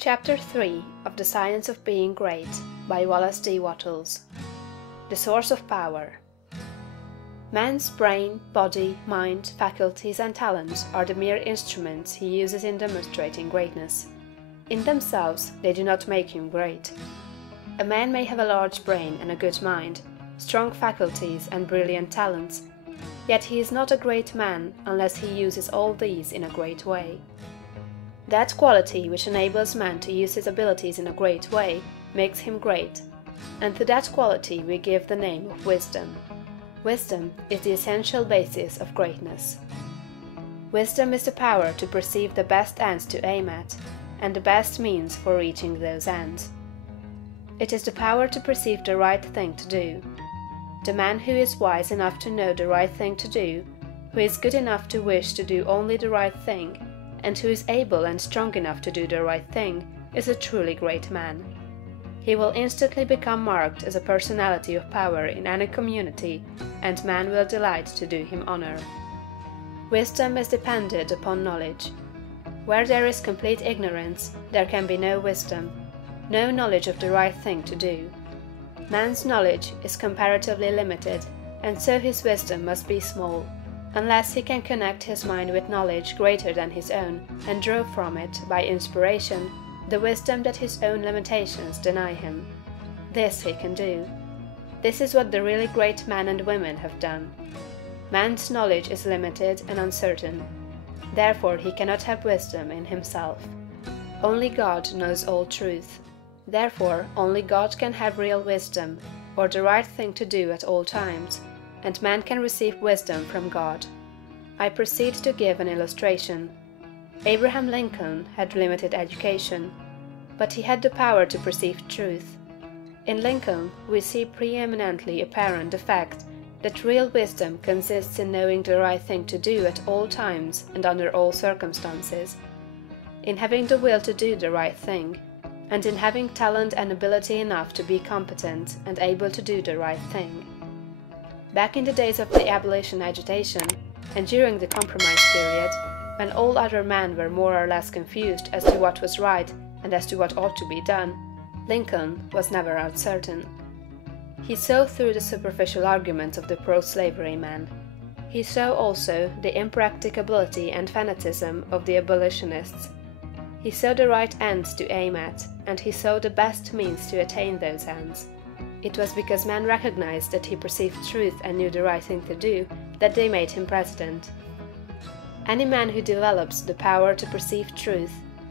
Chapter 3 of The Science of Being Great by Wallace D. Wattles. The Source of Power. Man's brain, body, mind, faculties and talents are the mere instruments he uses in demonstrating greatness. In themselves, they do not make him great. A man may have a large brain and a good mind, strong faculties and brilliant talents, yet he is not a great man unless he uses all these in a great way. That quality which enables man to use his abilities in a great way makes him great, and to that quality we give the name of wisdom. Wisdom is the essential basis of greatness. Wisdom is the power to perceive the best ends to aim at, and the best means for reaching those ends. It is the power to perceive the right thing to do. The man who is wise enough to know the right thing to do, who is good enough to wish to do only the right thing, and who is able and strong enough to do the right thing, is a truly great man. He will instantly become marked as a personality of power in any community, and man will delight to do him honor. Wisdom is dependent upon knowledge. Where there is complete ignorance, there can be no wisdom, no knowledge of the right thing to do. Man's knowledge is comparatively limited, and so his wisdom must be small, unless he can connect his mind with knowledge greater than his own, and draw from it, by inspiration, the wisdom that his own limitations deny him. This he can do. This is what the really great men and women have done. Man's knowledge is limited and uncertain. Therefore he cannot have wisdom in himself. Only God knows all truth. Therefore only God can have real wisdom, or the right thing to do at all times, and man can receive wisdom from God. I proceed to give an illustration. Abraham Lincoln had limited education, but he had the power to perceive truth. In Lincoln we see preeminently apparent the fact that real wisdom consists in knowing the right thing to do at all times and under all circumstances, in having the will to do the right thing, and in having talent and ability enough to be competent and able to do the right thing. Back in the days of the abolition agitation, and during the compromise period, when all other men were more or less confused as to what was right and as to what ought to be done, Lincoln was never uncertain. He saw through the superficial arguments of the pro-slavery men. He saw also the impracticability and fanaticism of the abolitionists. He saw the right ends to aim at, and he saw the best means to attain those ends. It was because men recognized that he perceived truth and knew the right thing to do that they made him president. Any man who develops the power to perceive truth,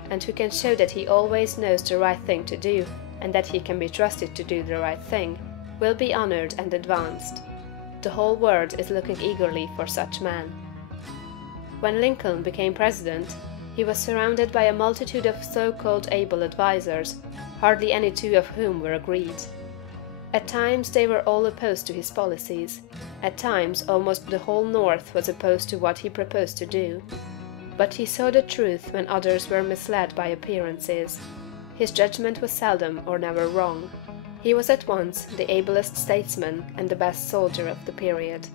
and who can show that he always knows the right thing to do, and that he can be trusted to do the right thing, will be honored and advanced. The whole world is looking eagerly for such men. When Lincoln became president, he was surrounded by a multitude of so-called able advisers, hardly any two of whom were agreed. At times they were all opposed to his policies. At times almost the whole North was opposed to what he proposed to do. But he saw the truth when others were misled by appearances. His judgment was seldom or never wrong. He was at once the ablest statesman and the best soldier of the period.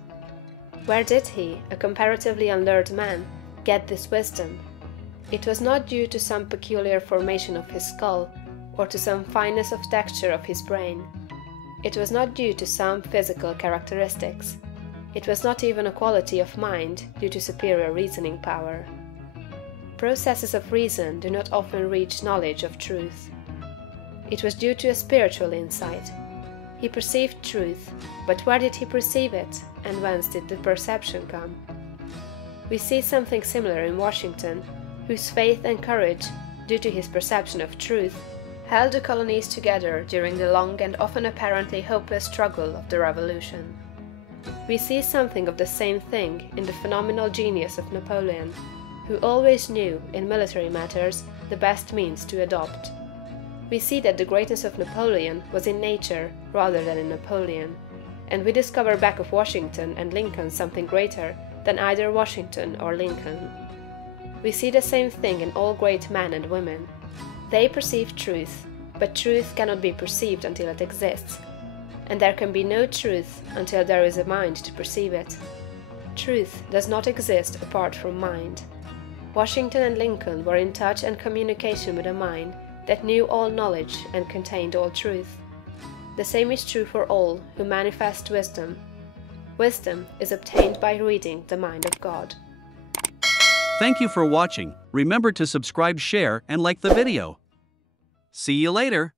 Where did he, a comparatively unlearned man, get this wisdom? It was not due to some peculiar formation of his skull, or to some fineness of texture of his brain. It was not due to some physical characteristics. It was not even a quality of mind due to superior reasoning power. Processes of reason do not often reach knowledge of truth. It was due to a spiritual insight. He perceived truth, but where did he perceive it, and whence did the perception come? We see something similar in Washington, whose faith and courage, due to his perception of truth, held the colonies together during the long and often apparently hopeless struggle of the Revolution. We see something of the same thing in the phenomenal genius of Napoleon, who always knew, in military matters, the best means to adopt. We see that the greatness of Napoleon was in nature rather than in Napoleon, and we discover back of Washington and Lincoln something greater than either Washington or Lincoln. We see the same thing in all great men and women. They perceive truth, but truth cannot be perceived until it exists, and there can be no truth until there is a mind to perceive it. Truth does not exist apart from mind. Washington and Lincoln were in touch and communication with a mind that knew all knowledge and contained all truth. The same is true for all who manifest wisdom. Wisdom is obtained by reading the mind of God. Thank you for watching. Remember to subscribe, share, and like the video. See you later.